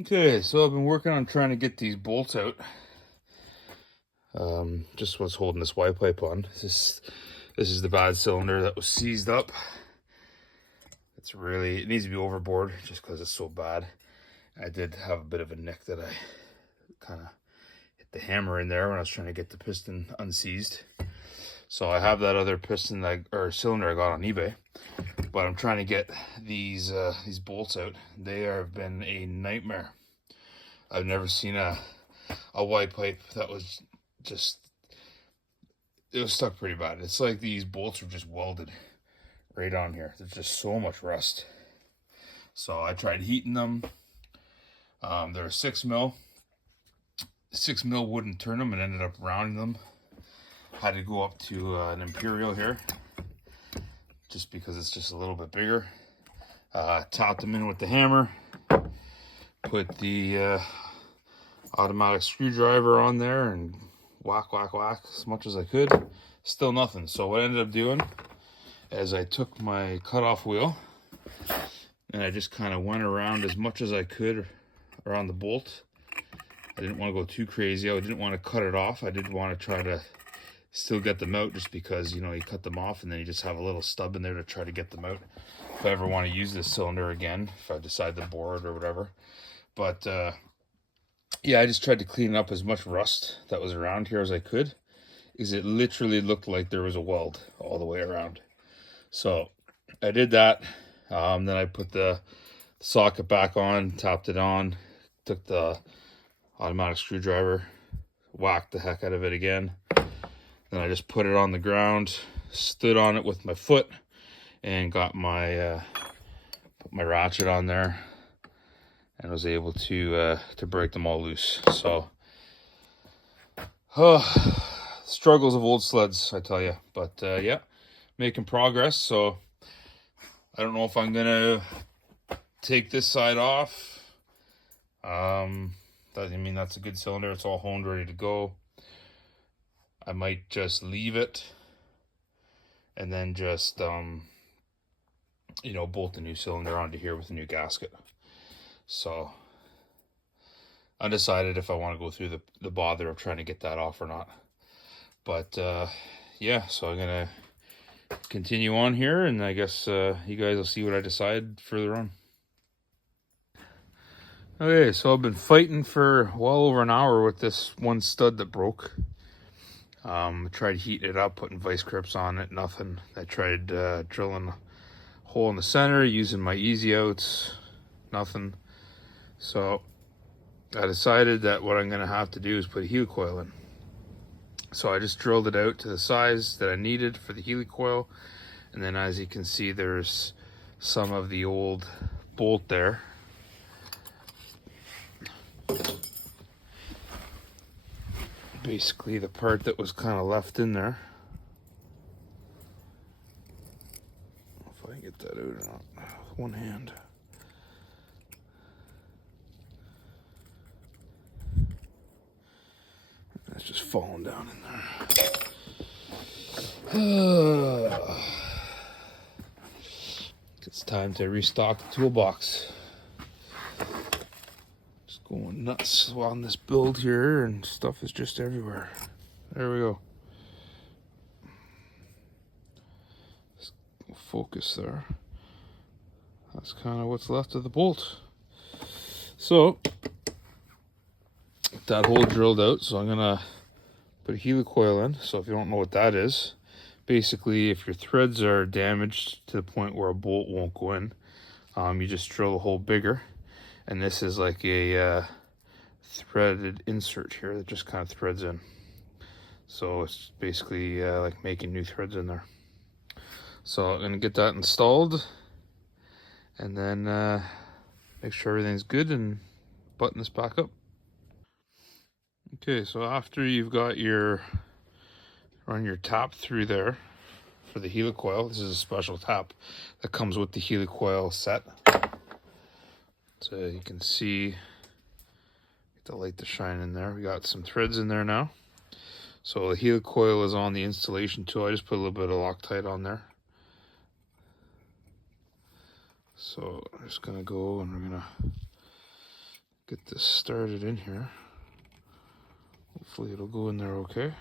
Okay, so I've been working on trying to get these bolts out. Just what's holding this Y pipe on. This is the bad cylinder that was seized up. It needs to be overboard just because it's so bad. I did have a bit of a nick that I kind of hit the hammer in there when I was trying to get the piston unseized. So I have that other piston or cylinder I got on eBay, but I'm trying to get these bolts out. They have been a nightmare. I've never seen a Y pipe that was it was stuck pretty bad. It's like these bolts are just welded right on here. There's just so much rust. So I tried heating them. They're 6 mil. 6 mil wouldn't turn them and ended up rounding them. Had to go up to an Imperial here just because it's just a little bit bigger. Tapped them in with the hammer. Put the automatic screwdriver on there and whack as much as I could. Still nothing. So what I ended up doing is I took my cutoff wheel and I just kind of went around as much as I could around the bolt. I didn't want to go too crazy. I didn't want to cut it off. I did want to try to still get them out, just because, you know, you cut them off and then you just have a little stub in there to try to get them out if I ever want to use this cylinder again, if I decide to bore it or whatever. But yeah, I just tried to clean up as much rust that was around here as I could, because it literally looked like there was a weld all the way around. So I did that. Then I put the socket back on, tapped it on, took the automatic screwdriver, whacked the heck out of it again. Then I just put it on the ground, stood on it with my foot, and got my put my ratchet on there, and was able to break them all loose. So, struggles of old sleds, I tell you. But yeah, making progress. So I don't know if I'm gonna take this side off. I mean, that's a good cylinder. It's all honed, ready to go. I might just leave it and then just you know, bolt the new cylinder onto here with a new gasket. So undecided if I want to go through the bother of trying to get that off or not. But yeah, so I'm gonna continue on here, and I guess you guys will see what I decide further on. Okay, so I've been fighting for well over an hour with this one stud that broke. I tried heating it up, putting vice grips on it, nothing. I tried drilling a hole in the center, using my easy outs, nothing. So I decided that what I'm gonna have to do is put a helicoil in. So I just drilled it out to the size that I needed for the helicoil, and then as you can see, there's some of the old bolt there. Basically the part that was kind of left in there. If I can get that out or not with one hand. That's just falling down in there. It's time to restock the toolbox. Just going nuts on this build here, and stuff is just everywhere. There we go. Just focus there. That's kind of what's left of the bolt. So that hole drilled out, so I'm gonna put a helicoil in. So if you don't know what that is, basically if your threads are damaged to the point where a bolt won't go in, you just drill a hole bigger, and this is like a threaded insert here that just kind of threads in. So it's basically like making new threads in there. So I'm gonna get that installed, and then make sure everything's good and button this back up. Okay, so after you've got run your tap through there for the helicoil, this is a special tap that comes with the helicoil set. So you can see, get the light to shine in there. We got some threads in there now. So the helicoil is on the installation tool. I just put a little bit of Loctite on there. So I'm just gonna go and we're gonna get this started in here. Hopefully it'll go in there okay.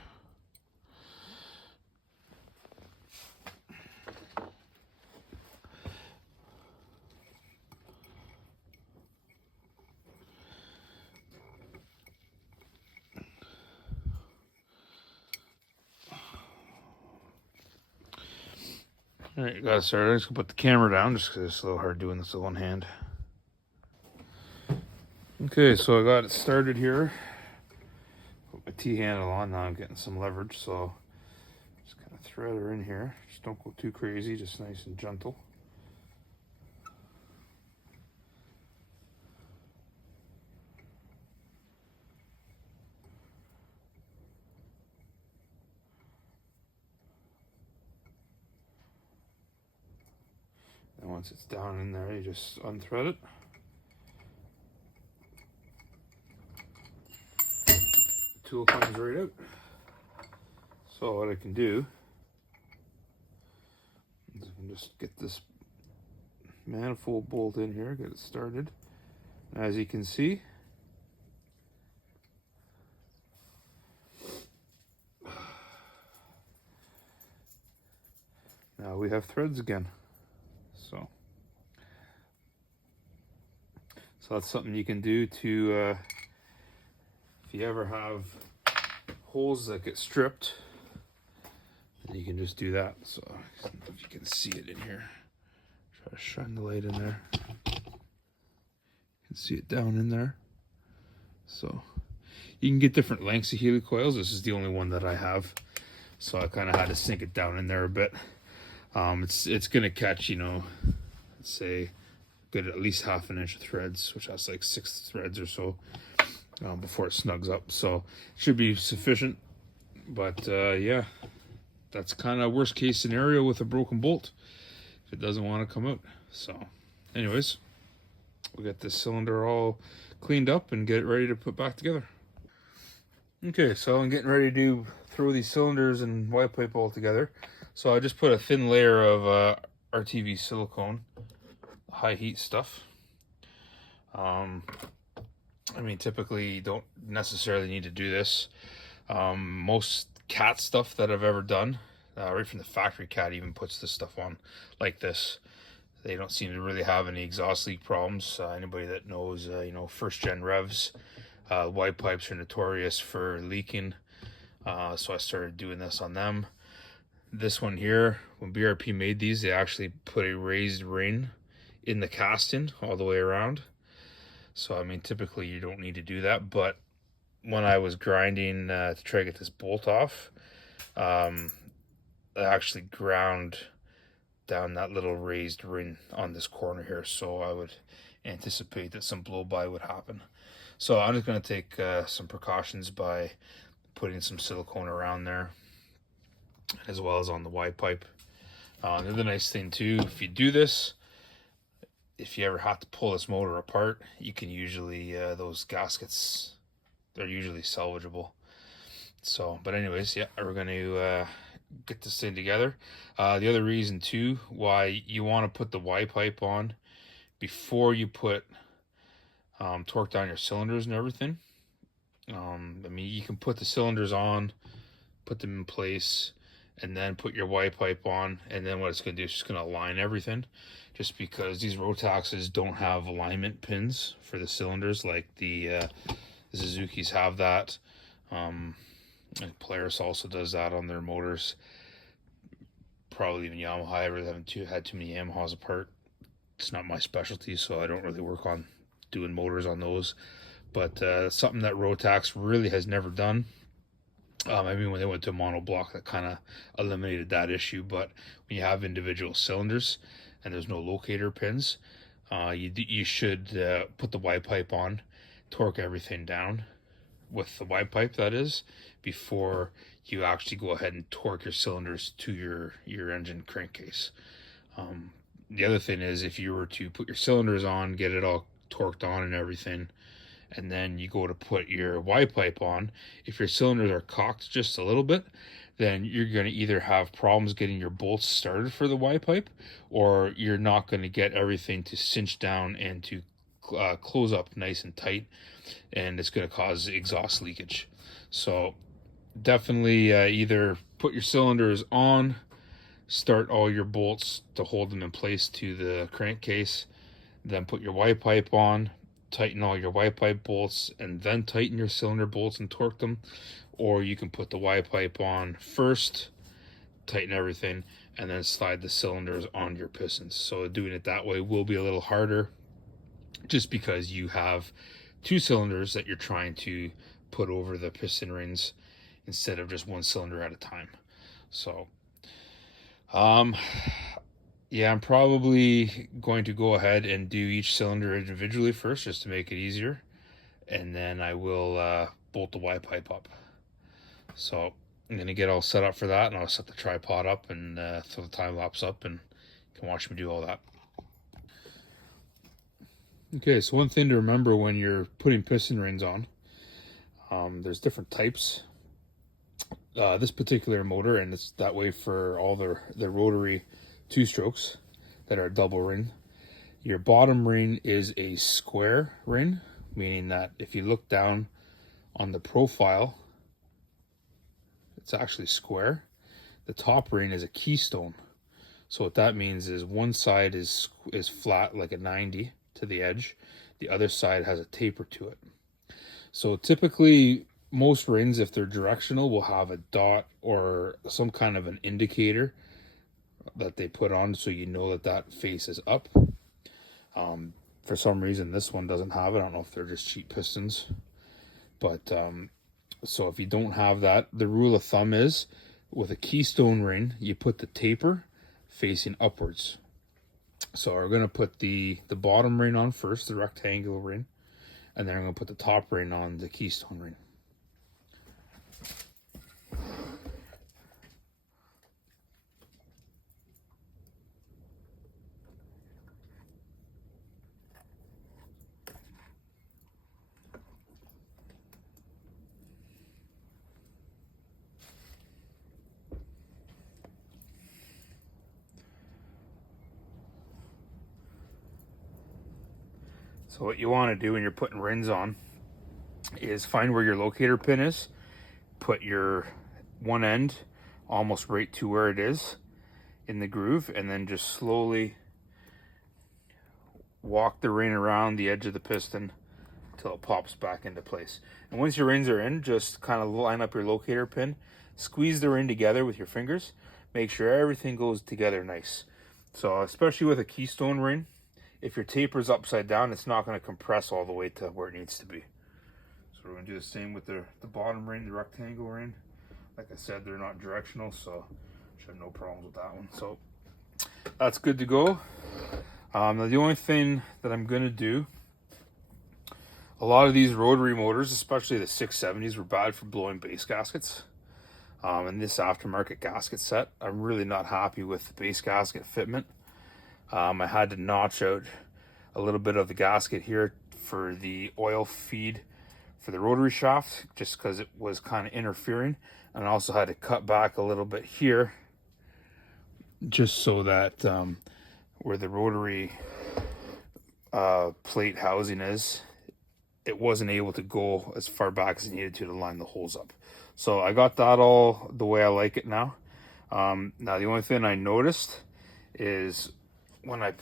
All right, got it started. I'm just gonna put the camera down just because it's a little hard doing this with one hand. Okay, so I got it started here. Put my T-handle on. Now I'm getting some leverage, so just kind of thread her in here. Just don't go too crazy, just nice and gentle. And once it's down in there, you just unthread it. The tool comes right out. So what I can do is I can just get this manifold bolt in here, get it started. As you can see, now we have threads again. So that's something you can do to, if you ever have holes that get stripped, then you can just do that. So I don't know if you can see it in here. Try to shine the light in there. You can see it down in there. So you can get different lengths of helicoils. This is the only one that I have. So I kind of had to sink it down in there a bit. It's going to catch, you know, let's say, good at least ½ inch of threads, which has like 6 threads or so before it snugs up. So it should be sufficient. But yeah, that's kind of worst case scenario with a broken bolt if it doesn't want to come out. So anyways, we'll get this cylinder all cleaned up and get it ready to put back together. Okay, so I'm getting ready to throw these cylinders and Y pipe all together. So I just put a thin layer of RTV silicone, high heat stuff. I mean, typically you don't necessarily need to do this. Most cat stuff that I've ever done, right from the factory, cat even puts this stuff on like this. They don't seem to really have any exhaust leak problems. Anybody that knows, you know, first gen revs, Y pipes are notorious for leaking. So I started doing this on them. This one here, when BRP made these, they actually put a raised ring in the casting all the way around. So I mean, typically you don't need to do that, but when I was grinding to try to get this bolt off, I actually ground down that little raised ring on this corner here, so I would anticipate that some blow by would happen. So I'm just going to take some precautions by putting some silicone around there, as well as on the Y pipe. The other nice thing too, if you do this, if you ever have to pull this motor apart, you can usually, those gaskets, they're usually salvageable. So, but anyways, yeah, we're going to get this thing together. The other reason too why you want to put the Y pipe on before you put torque down your cylinders and everything. I mean, you can put the cylinders on, put them in place, and then put your Y pipe on, and then what it's going to do is just going to align everything, just because these Rotaxes don't have alignment pins for the cylinders like the Suzuki's have that. And Polaris also does that on their motors. Probably even Yamaha. I really haven't had too many Yamahas apart. It's not my specialty, so I don't really work on doing motors on those. But something that Rotax really has never done. I mean, when they went to monoblock, that kind of eliminated that issue. But when you have individual cylinders and there's no locator pins, you should put the Y pipe on, torque everything down with the Y pipe, that is, before you actually go ahead and torque your cylinders to your engine crankcase. The other thing is, if you were to put your cylinders on, get it all torqued on and everything, and then you go to put your Y pipe on, if your cylinders are cocked just a little bit, then you're going to either have problems getting your bolts started for the Y pipe, or you're not going to get everything to cinch down and to close up nice and tight, and it's going to cause exhaust leakage. So definitely either put your cylinders on, start all your bolts to hold them in place to the crankcase, then put your Y pipe on, tighten all your Y pipe bolts, and then tighten your cylinder bolts and torque them. Or you can put the Y pipe on first, tighten everything, and then slide the cylinders on your pistons. So doing it that way will be a little harder, just because you have two cylinders that you're trying to put over the piston rings instead of just one cylinder at a time. So yeah, I'm probably going to go ahead and do each cylinder individually first, just to make it easier, and then I will bolt the Y pipe up. So I'm going to get all set up for that, and I'll set the tripod up and throw the time lapse up, and you can watch me do all that. Okay, so one thing to remember when you're putting piston rings on, there's different types. This particular motor, and it's that way for all the rotary two-strokes that are double ring. Your bottom ring is a square ring, meaning that if you look down on the profile, it's actually square. The top ring is a keystone. So what that means is one side is flat, like a 90 to the edge. The other side has a taper to it. So typically most rings, if they're directional, will have a dot or some kind of an indicator that they put on, so you know that that face is up. For some reason this one doesn't have it. I don't know if they're just cheap pistons, but so if you don't have that, the rule of thumb is with a keystone ring, you put the taper facing upwards. So we're going to put the bottom ring on first, the rectangular ring, and then I'm going to put the top ring on the keystone ring. So what you want to do when you're putting rings on is find where your locator pin is, put your one end almost right to where it is in the groove, and then just slowly walk the ring around the edge of the piston until it pops back into place. And once your rings are in, just kind of line up your locator pin, squeeze the ring together with your fingers, make sure everything goes together nice. So especially with a keystone ring, if your taper is upside down, it's not going to compress all the way to where it needs to be. So we're going to do the same with the bottom ring, the rectangle ring. Like I said, they're not directional, so should have no problems with that one. So that's good to go. Now the only thing that I'm going to do, a lot of these rotary motors, especially the 670s, were bad for blowing base gaskets. And this aftermarket gasket set, I'm really not happy with the base gasket fitment. I had to notch out a little bit of the gasket here for the oil feed for the rotary shaft, just because it was kind of interfering. And I also had to cut back a little bit here, just so that where the rotary plate housing is, it wasn't able to go as far back as it needed to line the holes up. So I got that all the way I like it now. Now the only thing I noticed is when I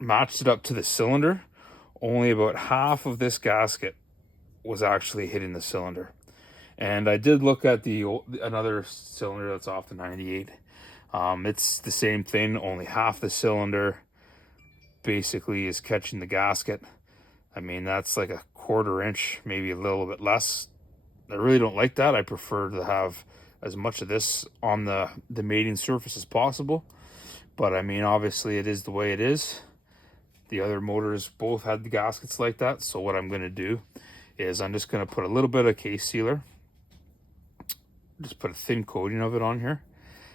matched it up to the cylinder, only about half of this gasket was actually hitting the cylinder. And I did look at another cylinder that's off the 98. It's the same thing, only half the cylinder basically is catching the gasket. I mean, that's like a 1/4 inch, maybe a little bit less. I really don't like that. I prefer to have as much of this on the mating surface as possible. But I mean, obviously it is the way it is. The other motors both had the gaskets like that. So what I'm going to do is I'm just going to put a little bit of case sealer. Just put a thin coating of it on here.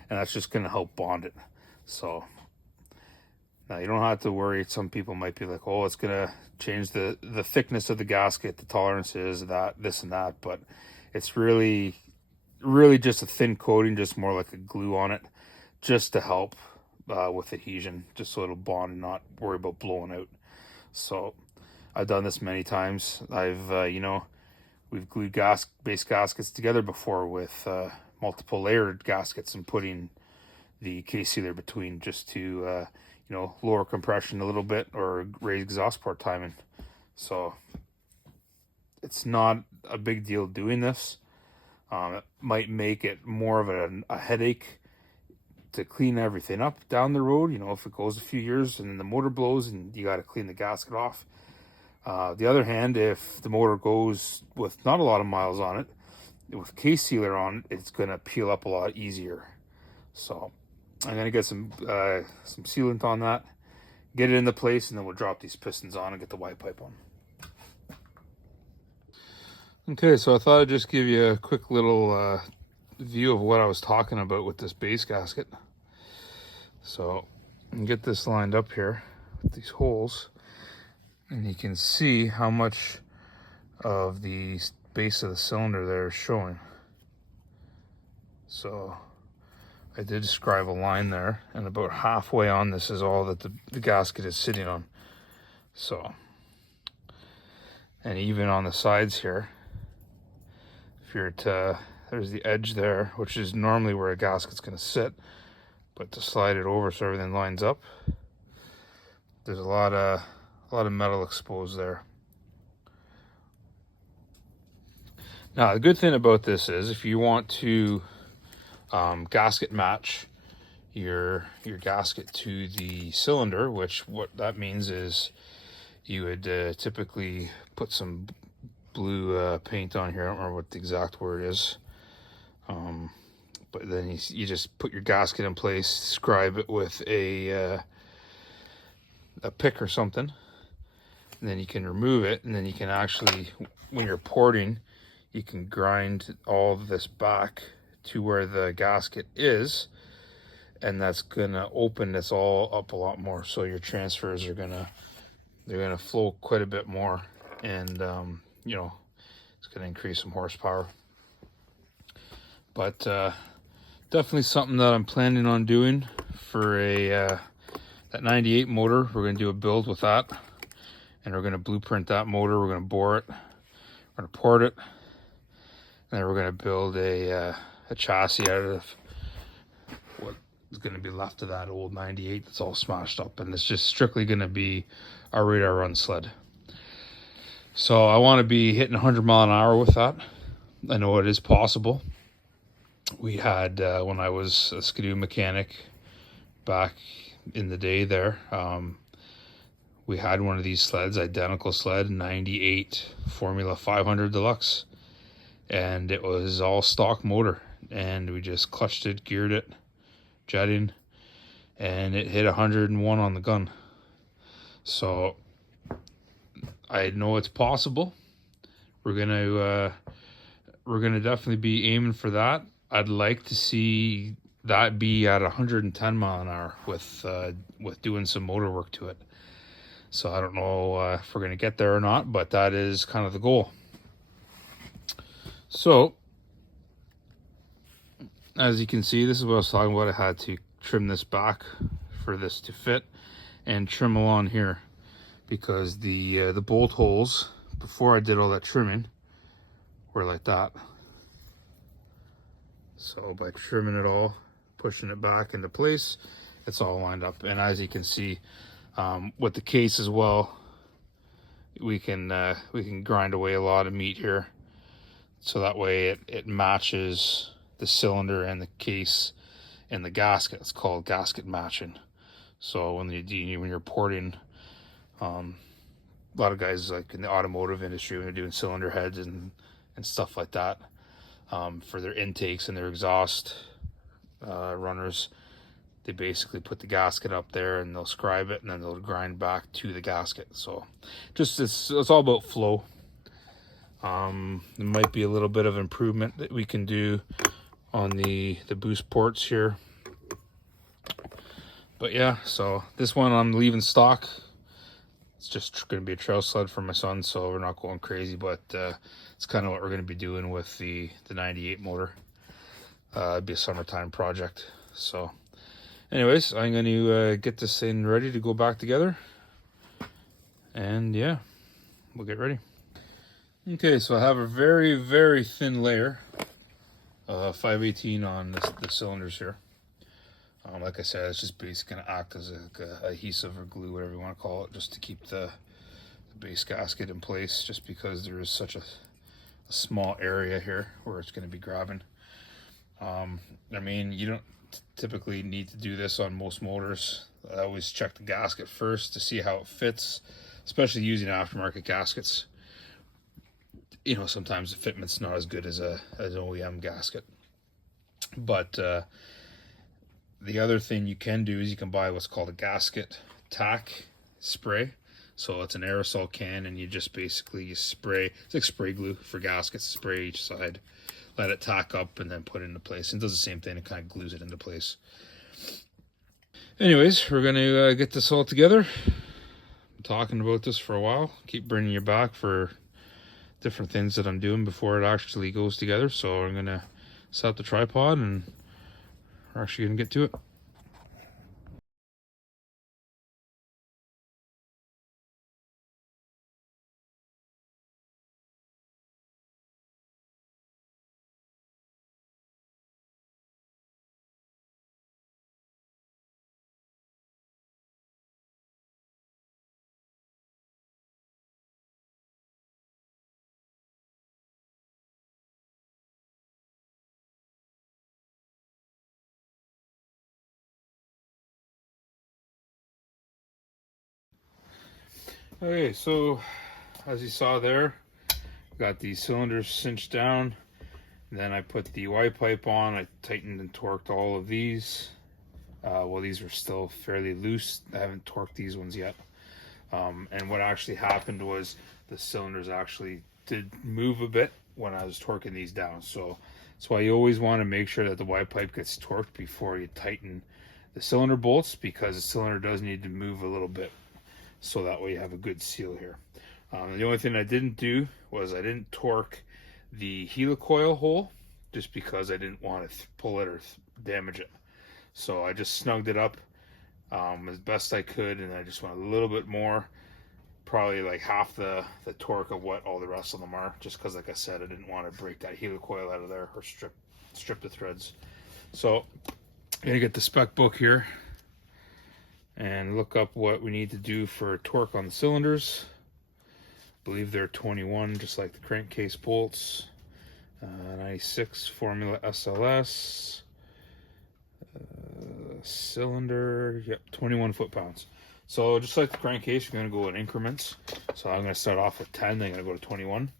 And that's just going to help bond it. So now you don't have to worry. Some people might be like, oh, it's going to change the thickness of the gasket, the tolerances, this and that. But it's really just a thin coating, just more like a glue on it, just to help with adhesion, just so it'll bond and not worry about blowing out. So I've done this many times. You know, we've glued base gaskets together before with multiple layered gaskets and putting the case sealer between, just to you know, lower compression a little bit or raise exhaust port timing. So it's not a big deal doing this. It might make it more of a headache to clean everything up down the road. You know, if it goes a few years and then the motor blows and you got to clean the gasket off. The other hand, if the motor goes with not a lot of miles on it, with case sealer on, it's going to peel up a lot easier. So I'm going to get some sealant on that, get it into place, and then we'll drop these pistons on and get the Y pipe on. Okay, so I thought I'd just give you a quick little view of what I was talking about with this base gasket. So I can get this lined up here with these holes, and you can see how much of the base of the cylinder there is showing. So I did describe a line there, and about halfway on this is all that the gasket is sitting on. So, and even on the sides here, if you're to, there's the edge there, which is normally where a gasket's going to sit, but to slide it over so everything lines up, there's a lot of metal exposed there. Now, the good thing about this is if you want to gasket match your gasket to the cylinder, which what that means is you would typically put some blue paint on here. I don't remember what the exact word is, but then you just put your gasket in place, scribe it with a pick or something, and then you can remove it, and then you can actually, when you're porting, you can grind all of this back to where the gasket is, and that's gonna open this all up a lot more. So your transfers are they're gonna flow quite a bit more, and you know, it's gonna increase some horsepower. But definitely something that I'm planning on doing for that 98 motor. We're gonna do a build with that, and we're gonna blueprint that motor. We're gonna bore it, we're gonna port it, and then we're gonna build a chassis out of what is going to be left of that old 98 that's all smashed up, and it's just strictly going to be our radar run sled. So I want to be hitting 100 mile an hour with that. I know it is possible. We had when I was a Ski-doo mechanic back in the day there, we had one of these sleds, identical sled, 98 Formula 500 Deluxe, and it was all stock motor. And we just clutched it, geared it, jetting, and it hit 101 on the gun. So I know it's possible. We're gonna definitely be aiming for that. I'd like to see that be at 110 mile an hour with doing some motor work to it. So I don't know if we're gonna get there or not, but that is kind of the goal. So as you can see, this is what I was talking about. I had to trim this back for this to fit, and trim along here, because the bolt holes, before I did all that trimming, were like that. So by trimming it all, pushing it back into place, it's all lined up. And as you can see, with the case as well, we can grind away a lot of meat here, so that way it matches the cylinder and the case and the gasket. It's called gasket matching. So when you're porting, a lot of guys, like in the automotive industry, when they're doing cylinder heads and stuff like that, for their intakes and their exhaust runners, they basically put the gasket up there and they'll scribe it, and then they'll grind back to the gasket. So just it's all about flow. There might be a little bit of improvement that we can do on the boost ports here, but yeah. So this one I'm leaving stock. It's just going to be a trail sled for my son, so we're not going crazy, but it's kind of what we're going to be doing with the 98 motor. It'd be a summertime project. So anyways, I'm going to get this thing ready to go back together, and yeah. we'll get ready. Okay, so I have a very, very thin layer, 518 on the cylinders here. Like I said, it's just basically going to act as a adhesive or glue, whatever you want to call it, just to keep the base gasket in place, just because there is such a small area here where it's going to be grabbing. I mean, you don't typically need to do this on most motors. I always check the gasket first to see how it fits, especially using aftermarket gaskets. You know, sometimes the fitment's not as good as an OEM gasket. But the other thing you can do is you can buy what's called a gasket tack spray. So it's an aerosol can, and you just basically spray. It's like spray glue for gaskets. Spray each side, let it tack up, and then put it into place. And it does the same thing. It kind of glues it into place. Anyways, we're going to get this all together. I'm talking about this for a while. Keep bringing you back for different things that I'm doing before it actually goes together. So I'm going to set up the tripod, and we're actually going to get to it. Okay, so as you saw there, got these cylinders cinched down. Then I put the Y pipe on. I tightened and torqued all of these. Well, these are still fairly loose. I haven't torqued these ones yet. And what actually happened was the cylinders actually did move a bit when I was torquing these down. So that's why you always want to make sure that the Y pipe gets torqued before you tighten the cylinder bolts, because the cylinder does need to move a little bit, so that way you have a good seal here. The only thing I didn't do was I didn't torque the helicoil hole, just because I didn't want to pull it or damage it. So I just snugged it up as best I could, and I just went a little bit more, probably like half the torque of what all the rest of them are, just because, like I said, I didn't want to break that helicoil out of there or strip the threads. So I'm gonna get the spec book here and look up what we need to do for torque on the cylinders. I believe they're 21, just like the crankcase bolts. 96 Formula SLS. Cylinder, yep, 21 foot-pounds. So just like the crankcase, you're going to go in increments. So I'm going to start off with 10, then I'm going to go to 21.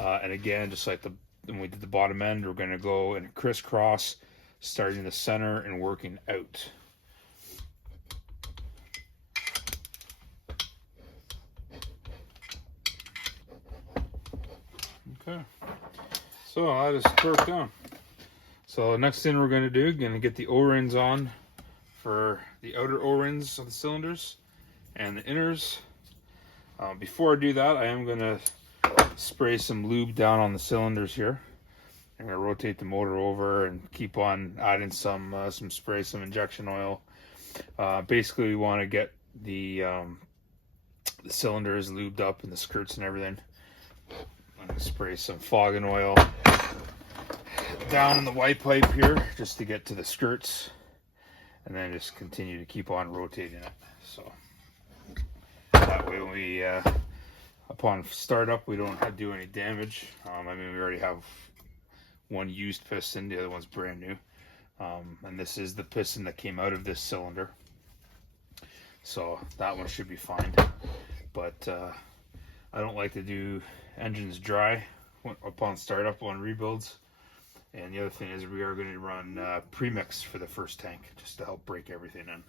And again, just like when we did the bottom end, we're going to go in crisscross, starting in the center and working out. Okay, so I just torqued down. So the next thing we're going to do, going to get the O-rings on for the outer O-rings of the cylinders and the inners. Before I do that, I am going to spray some lube down on the cylinders here. I'm going to rotate the motor over and keep on adding some spray, some injection oil. Basically, we want to get the cylinders lubed up and the skirts and everything. I'm going to spray some fogging oil down in the Y pipe here just to get to the skirts, and then just continue to keep on rotating it. So that way when we upon startup, we don't have to do any damage. I mean, we already have one used piston, the other one's brand new, and this is the piston that came out of this cylinder, so that one should be fine. But I don't like to do engines dry upon startup on rebuilds. And the other thing is we are going to run premix for the first tank, just to help break everything in.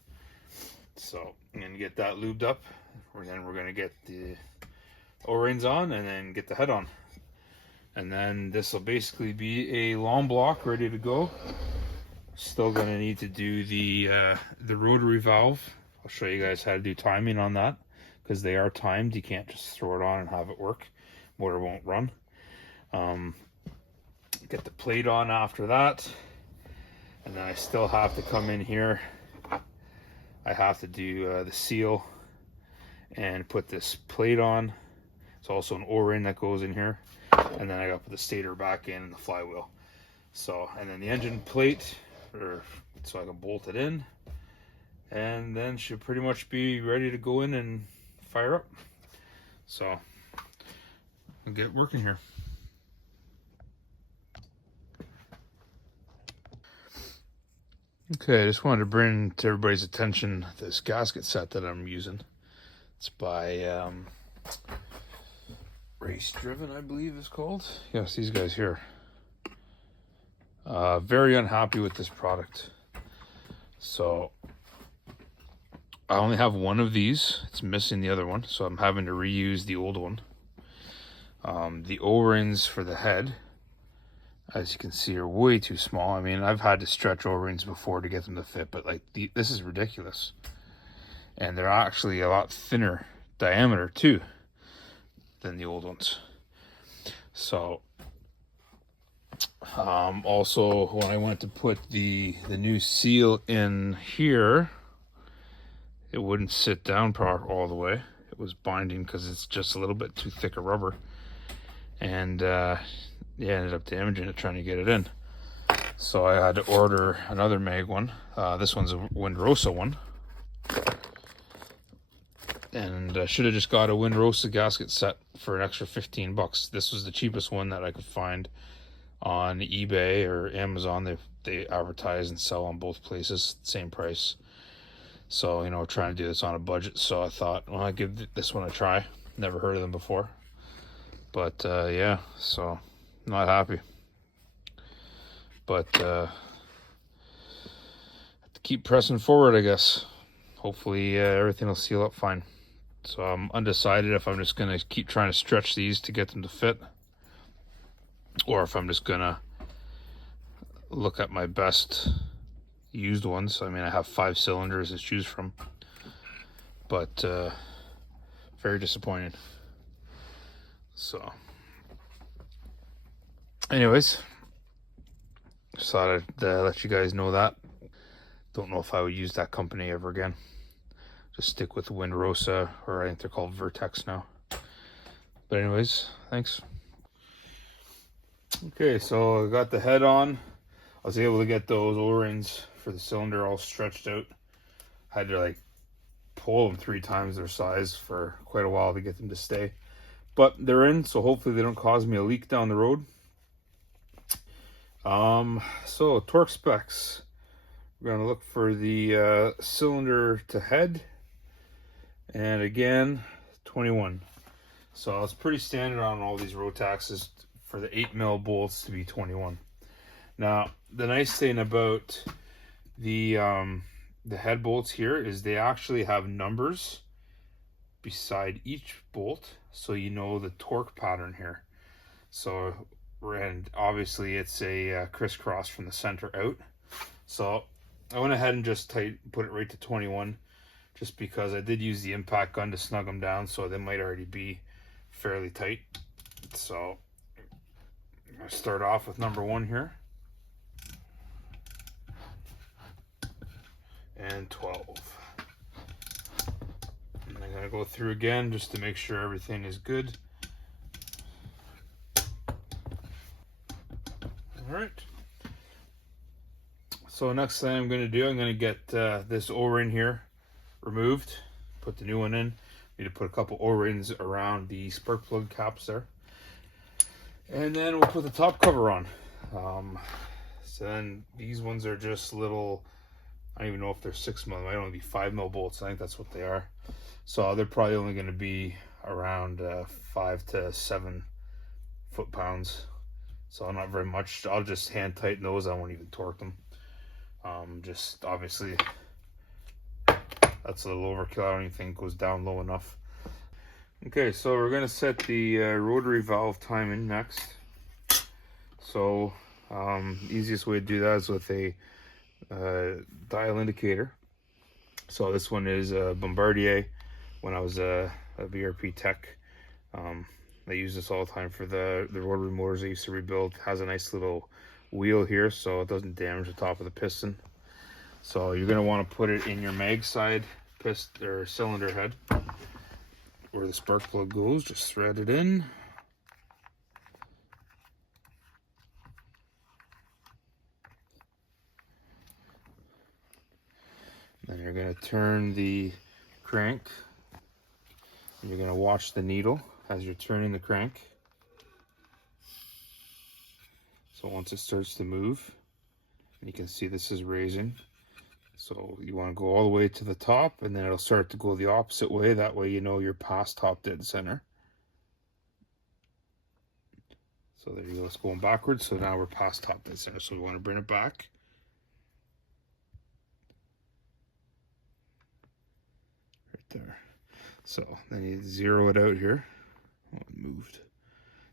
So I'm going to get that lubed up, and then we're going to get the O-rings on and then get the head on. And then this will basically be a long block ready to go. Still going to need to do the rotary valve. I'll show you guys how to do timing on that, because they are timed. You can't just throw it on and have it work. Motor won't run. Get the plate on after that, and then I still have to come in here. I have to do the seal and put this plate on. It's also an O-ring that goes in here, and then I got to put the stator back in and the flywheel. So, and then the engine plate, so I can bolt it in, and then should pretty much be ready to go in and fire up. So I'll get working here. Okay, I just wanted to bring to everybody's attention this gasket set that I'm using. It's by Race Driven, I believe it's called. Yes, these guys here. Very unhappy with this product. So I only have one of these. It's missing the other one, so I'm having to reuse the old one. The O-rings for the head, as you can see, are way too small. I mean, I've had to stretch O-rings before to get them to fit, but like this is ridiculous. And they're actually a lot thinner diameter too than the old ones. So also when I went to put the new seal in here, it wouldn't sit down all the way. It was binding because it's just a little bit too thick a rubber. And yeah, ended up damaging it trying to get it in. So I had to order another mag one. This one's a Windrosa one. And I should have just got a Windrosa gasket set for an extra 15 bucks. This was the cheapest one that I could find on eBay or Amazon. They advertise and sell on both places, same price. So, you know, trying to do this on a budget. So I thought, well, I'll give this one a try. Never heard of them before. But, yeah, so not happy. But, have to keep pressing forward, I guess. Hopefully, everything will seal up fine. So I'm undecided if I'm just going to keep trying to stretch these to get them to fit. Or if I'm just going to look at my best used ones. I mean, I have 5 cylinders to choose from, but very disappointed. So anyways, just thought I'd let you guys know that. Don't know if I would use that company ever again. Just stick with Windrosa, or I think they're called Vertex now. But anyways, thanks. Okay, so I got the head on. I was able to get those O-rings for the cylinder all stretched out. Had to like pull them 3 times their size for quite a while to get them to stay. But they're in, so hopefully they don't cause me a leak down the road. So torque specs. We're going to look for the cylinder to head. And again, 21. So it's pretty standard on all these Rotaxes for the 8mm bolts to be 21. Now, the nice thing about the head bolts here is they actually have numbers beside each bolt, so you know the torque pattern here. So, and obviously it's a crisscross from the center out. So I went ahead and just put it right to 21, just because I did use the impact gun to snug them down, so they might already be fairly tight. So I start off with number 1 here. And 12. And I'm gonna go through again just to make sure everything is good. All right. So next thing I'm gonna do, I'm gonna get this O-ring here removed, put the new one in. Need to put a couple O-rings around the spark plug caps there. And then we'll put the top cover on. So then these ones are just little, I don't even know if they're 6mm, they might only be 5mm bolts. I think that's what they are. So they're probably only going to be around 5 to 7 foot-pounds. So not very much. I'll just hand tighten those. I won't even torque them. Just obviously that's a little overkill. I don't even think it goes down low enough. Okay, so we're going to set the rotary valve timing next. So easiest way to do that is with a dial indicator. So this one is Bombardier. When I was a VRP tech, I use this all the time for the rotary motors I used to rebuild. It has a nice little wheel here so it doesn't damage the top of the piston. So you're going to want to put it in your mag side piston or cylinder head. where the spark plug goes, just thread it in. Then you're going to turn the crank. And you're going to watch the needle as you're turning the crank. So once it starts to move, you can see this is raising. So you want to go all the way to the top, and then it'll start to go the opposite way. That way you know you're past top dead center. So there you go, it's going backwards. So now we're past top dead center. So we want to bring it back. Right there. So then you zero it out here. Oh, it moved.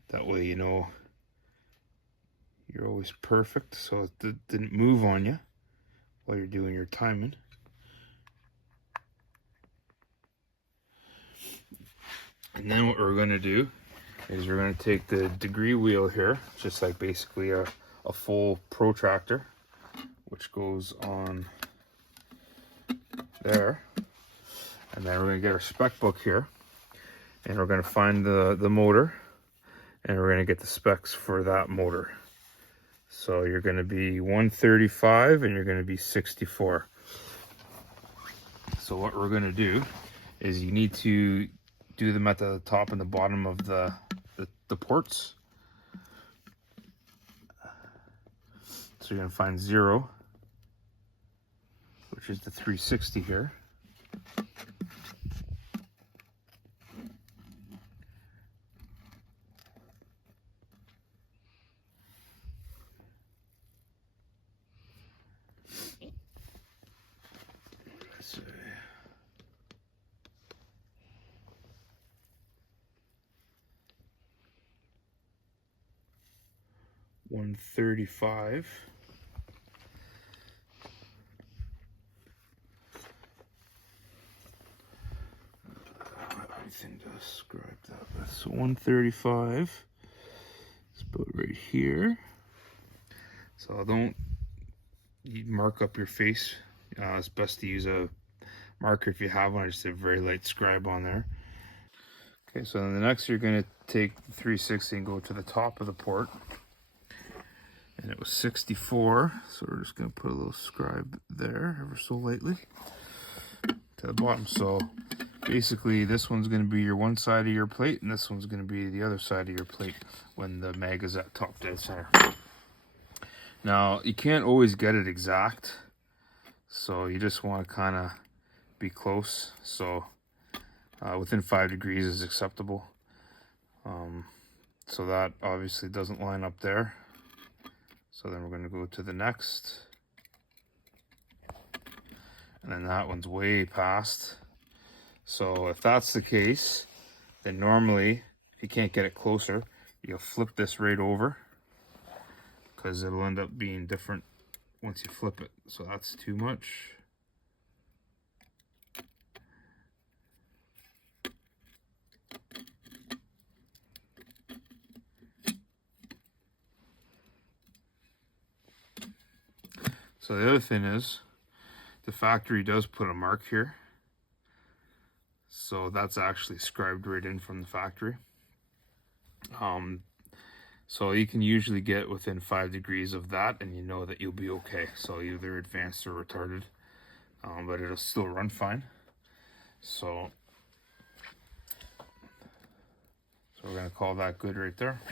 That way you know you're always perfect, so it didn't move on you while you're doing your timing. And then what we're going to do is we're going to take the degree wheel here, just like basically a full protractor, which goes on there. And then we're going to get our spec book here, and we're going to find the motor, and we're going to get the specs for that motor. So you're going to be 135 and you're going to be 64. So what we're going to do is you need to do them at the top and the bottom of the ports. So you're going to find 0, which is the 360 here. Let's see. 135. Anything to describe that with. So 135 is about right here. So don't mark up your face. It's best to use a marker if you have one, just a very light scribe on there. Okay, so then the next you're going to take the 360 and go to the top of the port. And it was 64, so we're just going to put a little scribe there ever so lightly to the bottom. So basically this one's going to be your one side of your plate, and this one's going to be the other side of your plate when the mag is at top dead center. Now you can't always get it exact, so you just want to kind of be close. So within 5 degrees is acceptable. So that obviously doesn't line up there. So then we're going to go to the next. And then that one's way past. So if that's the case, then normally, if you can't get it closer, you'll flip this right over, because it'll end up being different once you flip it. So that's too much. So the other thing is, the factory does put a mark here. So that's actually scribed right in from the factory. So you can usually get within 5 degrees of that, and you know that you'll be okay. So either advanced or retarded, but it'll still run fine. So we're gonna call that good right there.